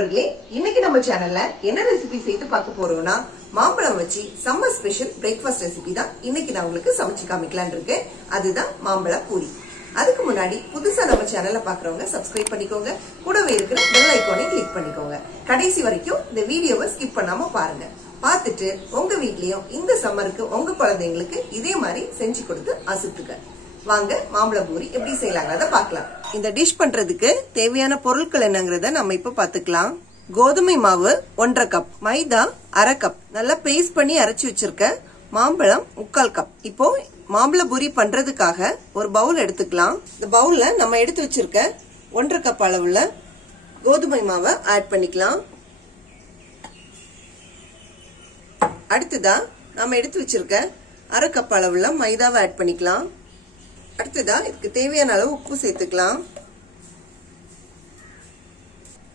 நண்பர்களே, இன்னைக்கு நம்ம சேனல்ல என்ன ரெசிபி செய்து பார்க்க போறோம்னா மாம்பழம் வச்சு சம்மர் ஸ்பெஷல் பிரேக்ஃபாஸ்ட் ரெசிபி தான் இன்னைக்கு நான் உங்களுக்கு சமைச்சு காமிக்கலாம்னு இருக்கேன். அதுதான் மாம்பழ பூரி. அதுக்கு முன்னாடி புதுசா நம்ம சேனல்ல பாக்குறவங்க சப்ஸ்கிரைப் பண்ணிக்கோங்க, கூடவே இருக்கிற பெல் ஐகானை கிளிக் பண்ணிக்கோங்க. கடைசி வரைக்கும் இந்த வீடியோவை ஸ்கிப் பண்ணாம பாருங்க. பார்த்துட்டு உங்க வீட்லயும் இந்த சம்மருக்கு உங்க குழந்தைங்களுக்கு இதே மாதிரி செஞ்சு கொடுத்து அசத்துக்க. வாங்க மாம்பழ பூரி எப்படி செய்யலாங்கிறத பார்க்கலாம். இந்த டிஷ் பண்றதுக்கு தேவையான பொருட்கள் என்னங்கறத நம்ம இப்ப பாத்துக்கலாம். கோதுமை மாவு 1.5 கப், மைதா 1/2 கப், நல்லா பேஸ்ட் பண்ணி அரைச்சு வச்சிருக்க மாம்பழம் 3/4 கப். இப்போ மாம்பழ பூரி பண்றதுக்காக ஒரு பவுல் எடுத்துக்கலாம். இந்த பவுல்ல நம்ம எடுத்து வச்சிருக்க 1.5 கப் அளவுல கோதுமை மாவை ஆட் பண்ணிக்கலாம். அடுத்ததா நம்ம எடுத்து வச்சிருக்க 1/2 கப் அளவுல மைதாவை ஆட் பண்ணிக்கலாம். அடுத்ததா இதுக்கு தேவையான அளவு உப்பு சேர்த்துக்கலாம்.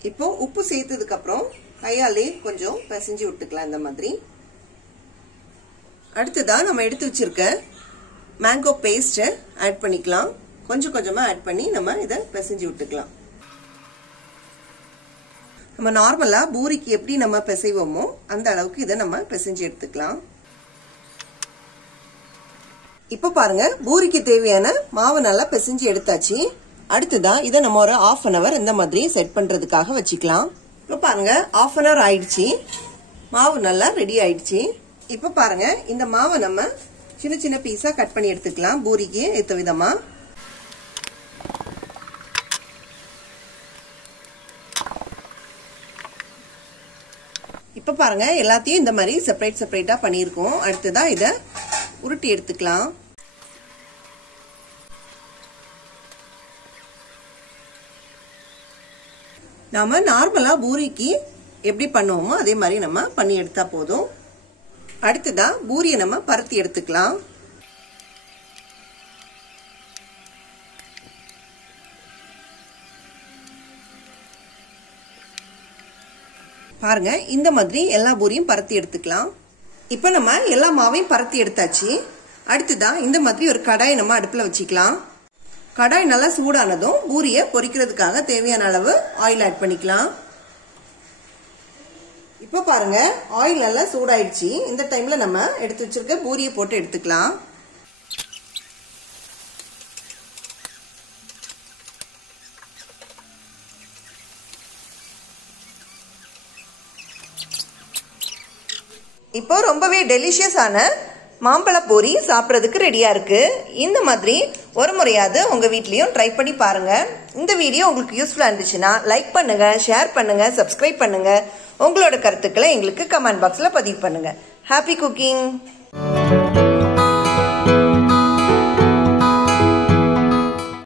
இப்போ உப்பு சேர்த்ததுக்கு அப்புறம் கையாலே கொஞ்சம் பிசைஞ்சு விட்டுக்கலாம் இந்த மாதிரி. அடுத்ததா நம்ம எடுத்து வச்சிருக்க மேங்கோ பேஸ்ட் ஆட் பண்ணிக்கலாம். கொஞ்சம் கொஞ்சமா ஆட் பண்ணி நம்ம இதை பிசைஞ்சு விட்டுக்கலாம். நம்ம நார்மலா பூரிக்கு எப்படி நம்ம பிசைவோமோ அந்த அளவுக்கு இதை நம்ம பிசைஞ்சு எடுத்துக்கலாம். இப்ப பாருங்க, பூரிக்கு தேவையான மாவு நல்லா பிசைஞ்சு எடுத்தாச்சு. அடுத்ததா இதை நம்ம ஒரு 1/2 an hour இந்த மாதிரி செட் பண்றதுக்காக வச்சுக்கலாம். இப்ப பாருங்க, 1/2 an hour ஆயிடுச்சு. மாவு நல்லா ரெடி ஆயிடுச்சு. இப்ப பாருங்க, இந்த மாவை நம்ம சின்ன சின்ன பீஸா கட் பண்ணி எடுத்துக்கலாம் பூரிக்கு ஏத்த விதமா. இப்ப பாருங்க, எல்லாத்தையும் இந்த மாதிரி செப்பரேட்டா பண்ணியிருக்கோம். அடுத்ததா இதை உருட்டி எடுத்துக்கலாம். நாம நார்மலா பூரிக்கு எப்படி பண்ணுவோமோ அதே மாதிரி நம்ம பண்ணி எடுத்தா போதும். அடுத்ததா பூரியை நம்ம பரத்தி எடுத்துக்கலாம். பாருங்க, இந்த மாதிரி எல்லா பூரியும் பரத்தி எடுத்துக்கலாம். இப்ப நம்ம எல்லா மாவையும் பரத்தி எடுத்தாச்சு. அடுத்ததா இந்த மாதிரி ஒரு கடாயை நம்ம அடுப்புல வச்சுக்கலாம். கடாய் நல்லா சூடானதும் பூரியை பொரிக்கிறதுக்காக தேவையான அளவு ஆயில் ஆட் பண்ணிக்கலாம். இப்ப பாருங்க, ஆயில் நல்லா சூடாயிடுச்சு. இந்த டைம்ல நம்ம எடுத்து வச்சிருக்க பூரியை போட்டு எடுத்துக்கலாம். இப்போ ரொம்பவே டெலிஷியஸான மாம்பழ பூரி சாப்பிட்றதுக்கு ரெடியா இருக்கு. இந்த மாதிரி ஒரு முறையாவது உங்க வீட்லயும் ட்ரை பண்ணி பாருங்க. இந்த வீடியோ உங்களுக்கு யூஸ்ஃபுல்லா இருந்துச்சுன்னா லைக் பண்ணுங்க, ஷேர் பண்ணுங்க, சப்ஸ்கிரைப் பண்ணுங்க. உங்களோட கருத்துக்களை எங்களுக்கு கமெண்ட் பாக்ஸ்ல பதிவு பண்ணுங்க. Happy cooking.